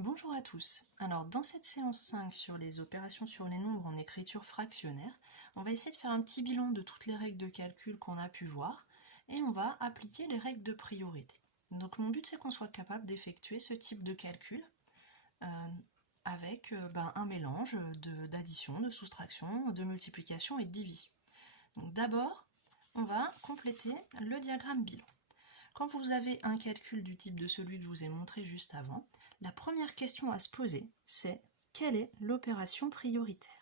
Bonjour à tous. Alors dans cette séance 5 sur les opérations sur les nombres en écriture fractionnaire, on va essayer de faire un petit bilan de toutes les règles de calcul qu'on a pu voir et on va appliquer les règles de priorité. Donc mon but c'est qu'on soit capable d'effectuer ce type de calcul avec un mélange d'addition, de soustraction, de multiplication et de division. Donc d'abord, on va compléter le diagramme bilan. Quand vous avez un calcul du type de celui que je vous ai montré juste avant, la première question à se poser, c'est quelle est l'opération prioritaire?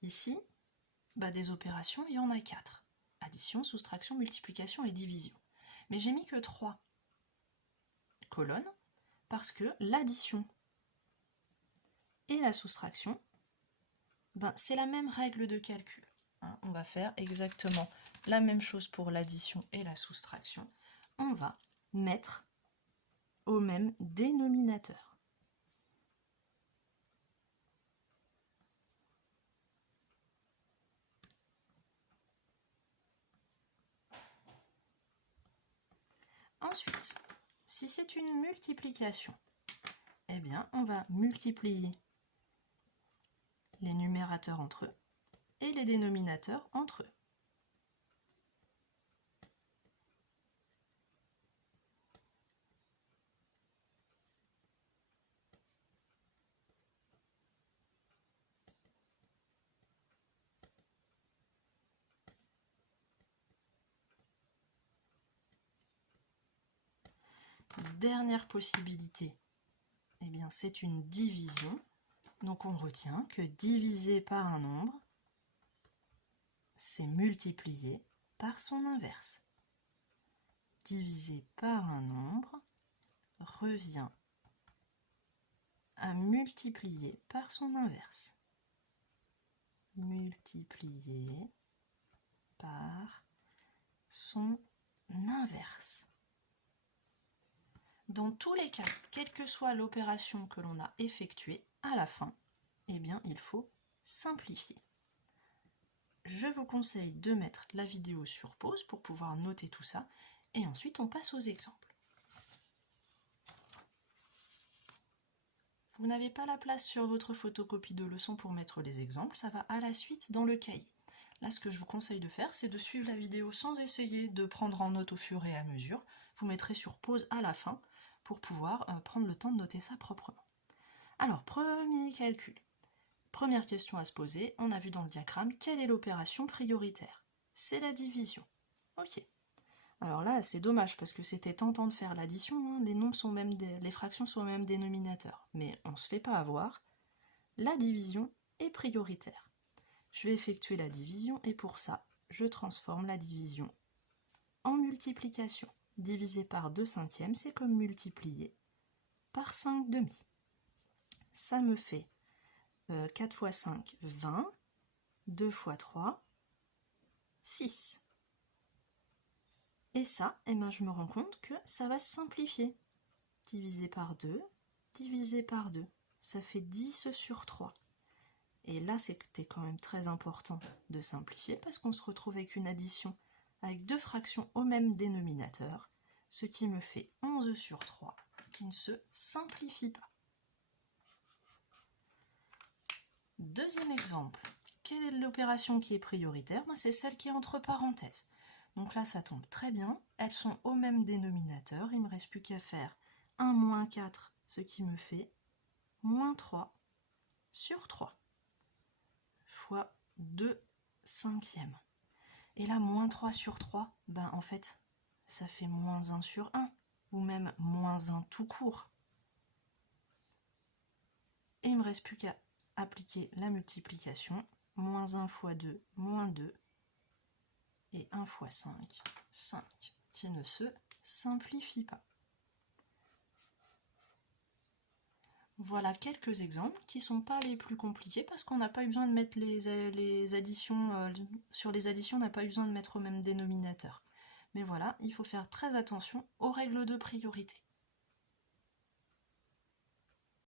Ici, des opérations, il y en a 4. Addition, soustraction, multiplication et division. Mais j'ai mis que 3 colonnes parce que l'addition et la soustraction, c'est la même règle de calcul. On va faire exactement la même chose pour l'addition et la soustraction. On va mettre au même dénominateur. Ensuite, si c'est une multiplication, eh bien, on va multiplier les numérateurs entre eux et les dénominateurs entre eux. Dernière possibilité, eh bien, c'est une division. Donc on retient que diviser par un nombre, c'est multiplier par son inverse. Diviser par un nombre revient à multiplier par son inverse. Multiplier par son inverse. Dans tous les cas, quelle que soit l'opération que l'on a effectuée, à la fin, eh bien, il faut simplifier. Je vous conseille de mettre la vidéo sur pause pour pouvoir noter tout ça, et ensuite on passe aux exemples. Vous n'avez pas la place sur votre photocopie de leçon pour mettre les exemples, ça va à la suite dans le cahier. Là, ce que je vous conseille de faire, c'est de suivre la vidéo sans essayer de prendre en note au fur et à mesure. Vous mettrez sur pause à la fin pour pouvoir prendre le temps de noter ça proprement. Alors, premier calcul. Première question à se poser, on a vu dans le diagramme, quelle est l'opération prioritaire? C'est la division. Ok. Alors là, c'est dommage parce que c'était tentant de faire l'addition, les nombres sont même les fractions sont au même dénominateur. Mais on ne se fait pas avoir. La division est prioritaire. Je vais effectuer la division et pour ça, je transforme la division en multiplication. Diviser par 2 cinquièmes, c'est comme multiplier par 5 demi. Ça me fait 4 fois 5, 20, 2 fois 3, 6. Et ça, je me rends compte que ça va se simplifier. Divisé par 2, divisé par 2, ça fait 10 sur 3. Et là, c'était quand même très important de simplifier parce qu'on se retrouve avec une addition avec 2 fractions au même dénominateur, ce qui me fait 11 sur 3, qui ne se simplifie pas. Deuxième exemple, quelle est l'opération qui est prioritaire? C'est celle qui est entre parenthèses. Donc là, ça tombe très bien, elles sont au même dénominateur, il ne me reste plus qu'à faire 1 moins 4, ce qui me fait moins 3 sur 3, fois 2 cinquièmes. Et là, moins 3 sur 3, en fait, ça fait moins 1 sur 1, ou même moins 1 tout court. Et il ne me reste plus qu'à appliquer la multiplication. Moins 1 fois 2, moins 2, et 1 fois 5, 5, qui ne se simplifie pas. Voilà quelques exemples qui ne sont pas les plus compliqués parce qu'on n'a pas eu besoin de mettre les additions, sur les additions, on n'a pas eu besoin de mettre au même dénominateur. Mais voilà, il faut faire très attention aux règles de priorité.